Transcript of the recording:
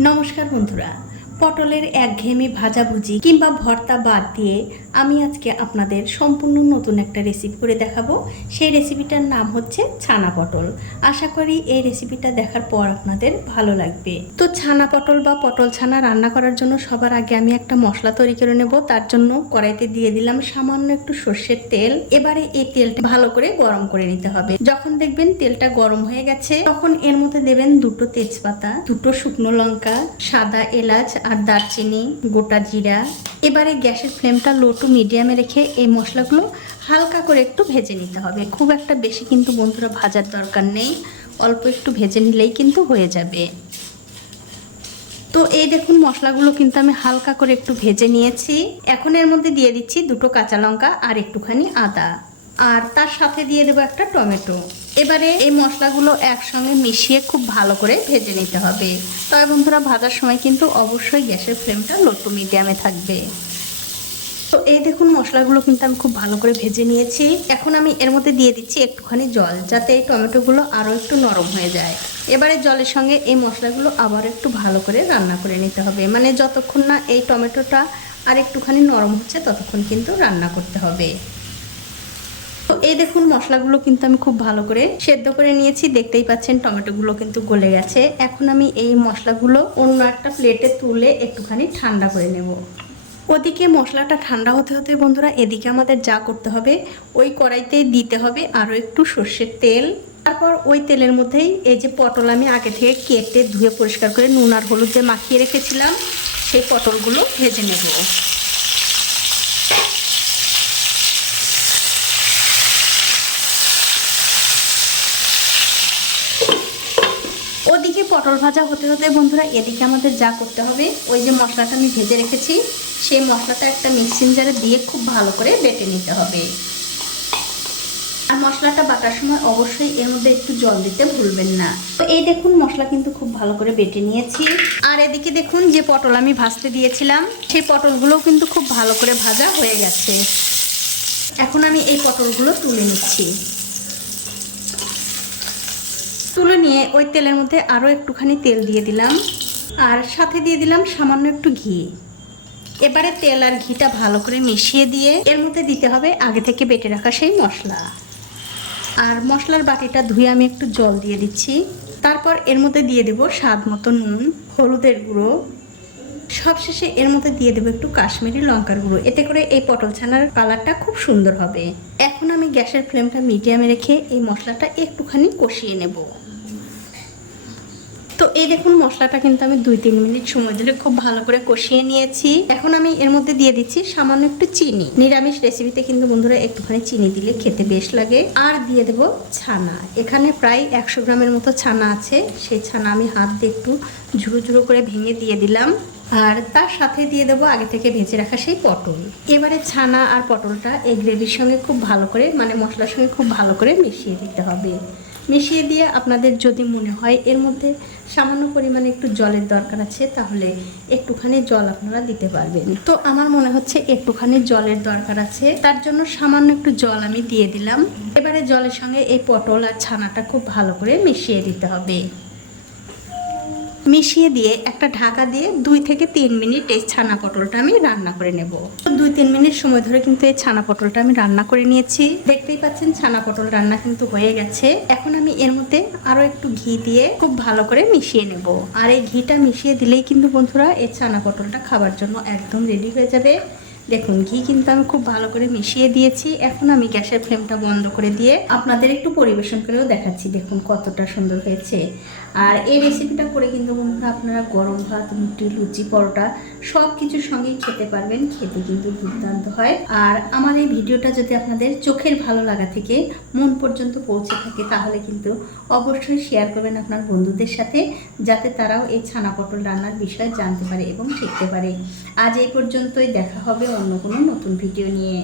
নমস্কার বন্ধুরা। পটলের একঘেয়েমি ভাজাভুজি কিংবা ভর্তা বাদ দিয়ে আমি আজকে আপনাদের সম্পূর্ণ নতুন একটা রেসিপি করে দেখাবো। সেই রেসিপিটার নাম হচ্ছে ছানা পটল। আশা করি এই রেসিপিটা দেখার পর আপনাদের ভালো লাগবে। তো ছানা পটল বা পটল ছানা রান্না করার জন্য সবার আগে আমি একটা মশলা তৈরি করে নেব। তার জন্য কড়াইতে দিয়ে দিলাম সামান্য একটু সর্ষের তেল। এবারে এই তেলটা ভালো করে গরম করে নিতে হবে। যখন দেখবেন তেলটা গরম হয়ে গেছে, তখন এর মধ্যে দেবেন দুটো তেজপাতা, দুটো শুকনো লঙ্কা, সাদা এলাচ আর দারচিনি, গোটা জিরা। এবারে গ্যাসের ফ্লেমটা লো টু মিডিয়ামে রেখে এই মশলাগুলো হালকা করে একটু ভেজে নিতে হবে। খুব একটা বেশি কিন্তু বন্ধুরা ভাজার দরকার নেই। অল্প একটু ভেজে নিলেই কিন্তু হয়ে যাবে। তো এই দেখুন মশলাগুলো কিন্তু আমি হালকা করে একটু ভেজে নিয়েছি। এখন এর মধ্যে দিয়ে দিচ্ছি দুটো কাঁচা লঙ্কা আর একটুখানি আদা। আর তার সাথে দিয়ে দেবো একটা টমেটো। এবারে এই মশলাগুলো একসঙ্গে মিশিয়ে খুব ভালো করে ভেজে নিতে হবে। তবে বন্ধুরা, ভাজার সময় কিন্তু অবশ্যই গ্যাসের ফ্লেমটা লো টু মিডিয়ামে থাকবে। তো এই দেখুন, মশলাগুলো কিন্তু আমি খুব ভালো করে ভেজে নিয়েছি। এখন আমি এর মধ্যে দিয়ে দিচ্ছি একটুখানি জল, যাতে এই টমেটোগুলো আরও একটু নরম হয়ে যায়। এবারে জলের সঙ্গে এই মশলাগুলো আবার একটু ভালো করে রান্না করে নিতে হবে। মানে যতক্ষণ না এই টমেটোটা আর একটুখানি নরম হচ্ছে, ততক্ষণ কিন্তু রান্না করতে হবে। তো এই দেখুন মশলাগুলো কিন্তু আমি খুব ভালো করে সেদ্ধ করে নিয়েছি। দেখতেই পাচ্ছেন টমেটোগুলো কিন্তু গলে গেছে। এখন আমি এই মশলাগুলো অন্য একটা প্লেটে তুলে একটুখানি ঠান্ডা করে নেব। ওদিকে মশলাটা ঠান্ডা হতে হতে বন্ধুরা, এদিকে আমাদের যা করতে হবে, ওই কড়াইতে দিতে হবে আরও একটু সর্ষের তেল। তারপর ওই তেলের মধ্যেই এই যে পটল আমি আগে থেকে কেটে ধুয়ে পরিষ্কার করে নুন আর হলুদ যে মাখিয়ে রেখেছিলাম, সেই পটলগুলো ভেজে নেব। ওদিকে পটল ভাজা হতে হতে বন্ধুরা, এদিকে আমাদের যা করতে হবে, ওই যে মশলাটা আমি ভেজে রেখেছি, সেই মশলাটা একটা মিক্সিং জারে দিয়ে খুব ভালো করে বেটে নিতে হবে। আর মশলাটা বাটার সময় অবশ্যই এর মধ্যে একটু জল দিতে ভুলবেন না। তো এই দেখুন, মশলা কিন্তু খুব ভালো করে বেটে নিয়েছি। আর এদিকে দেখুন, যে পটল আমি ভাজতে দিয়েছিলাম, সেই পটলগুলোও কিন্তু খুব ভালো করে ভাজা হয়ে গেছে। এখন আমি এই পটলগুলো তুলে নিচ্ছি। তুলে নিয়ে ওই তেলের মধ্যে আরও একটুখানি তেল দিয়ে দিলাম। আর সাথে দিয়ে দিলাম সামান্য একটু ঘি। এবারে তেল আর ঘিটা ভালো করে মিশিয়ে দিয়ে এর মধ্যে দিতে হবে আগে থেকে বেটে রাখা সেই মশলা। আর মশলার বাটিটা ধুয়ে আমি একটু জল দিয়ে দিচ্ছি। তারপর এর মধ্যে দিয়ে দেব স্বাদ মতো নুন, হলুদের গুঁড়ো। সবশেষে এর মধ্যে দিয়ে দেবো একটু কাশ্মীরি লঙ্কার গুঁড়ো। এতে করে এই পটল ছানার কালারটা খুব সুন্দর হবে। এখন আমি গ্যাসের ফ্লেমটা মিডিয়ামে রেখে এই মশলাটা একটুখানি কষিয়ে নেব। এই দেখুন মশলাটা কিন্তু আমি দুই, তিন মিনিট সময় ধরে খুব ভালো করে কষিয়ে নিয়েছি। এখন আমি এর মধ্যে দিয়ে দিচ্ছি সামান্য একটু চিনি। নিরামিষ রেসিপিতে কিন্তু বন্ধুরা একটুখানি চিনি দিলে খেতে বেশ লাগে। আর দিয়ে দেব ছানা। এখানে প্রায় একশো গ্রামের মতো ছানা আছে। সেই ছানা আমি হাত দিয়ে একটু ঝুড়ো ঝুড়ো করে ভেঙে দিয়ে দিলাম। আর তার সাথে দিয়ে দেবো আগে থেকে ভেজে রাখা সেই পটল। এবারে ছানা আর পটলটা এই গ্রেভির সঙ্গে খুব ভালো করে মানে মশলার সঙ্গে খুব ভালো করে মিশিয়ে দিতে হবে। মিশিয়ে দিয়ে আপনাদের যদি মনে হয় এর মধ্যে সামান্য পরিমাণে একটু জলের দরকার আছে, তাহলে একটুখানি জল আপনারা দিতে পারবেন। তো আমার মনে হচ্ছে একটুখানি জলের দরকার আছে। তার জন্য সামান্য একটু জল আমি দিয়ে দিলাম। এবারে জলের সঙ্গে এই পটল আর ছানাটা খুব ভালো করে মিশিয়ে দিতে হবে। মিশিয়ে দিয়ে একটা ঢাকা দিয়ে দুই থেকে তিন মিনিট এই ছানা পটলটা আমি রান্না করে নেব। দুই তিন মিনিট সময় ধরে কিন্তু এই ছানা পটলটা আমি রান্না করে নিয়েছি। দেখতেই পাচ্ছেন ছানা পটল রান্না কিন্তু হয়ে গেছে। এখন আমি এর মধ্যে আরও একটু ঘি দিয়ে খুব ভালো করে মিশিয়ে নেব। আর এই ঘিটা মিশিয়ে দিলেই কিন্তু বন্ধুরা এই ছানা পটলটা খাবার জন্য একদম রেডি হয়ে যাবে। দেখুন, ঘি কিন্তু আমি খুব ভালো করে মিশিয়ে দিয়েছি। এখন আমি গ্যাসের ফ্লেমটা বন্ধ করে দিয়ে আপনাদের একটু পরিবেশন করেও দেখাচ্ছি। দেখুন কতটা সুন্দর হয়েছে। আর এই রেসিপিটা করে কিন্তু বন্ধুরা আপনারা গরম ভাত, রুটি, লুচি, পরোটা সব কিছুর সঙ্গেই খেতে পারবেন। খেতে কিন্তু দুর্দান্ত হয়। আর আমার এই ভিডিওটা যদি আপনাদের চোখের ভালো লাগা থেকে মন পর্যন্ত পৌঁছে থাকে, তাহলে কিন্তু অবশ্যই শেয়ার করবেন আপনার বন্ধুদের সাথে, যাতে তারাও এই ছানা পটল রান্নার বিষয়ে জানতে পারে এবং শিখতে পারে। আজ এই পর্যন্তই। দেখা হবে অন্য কোনো নতুন ভিডিও নিয়ে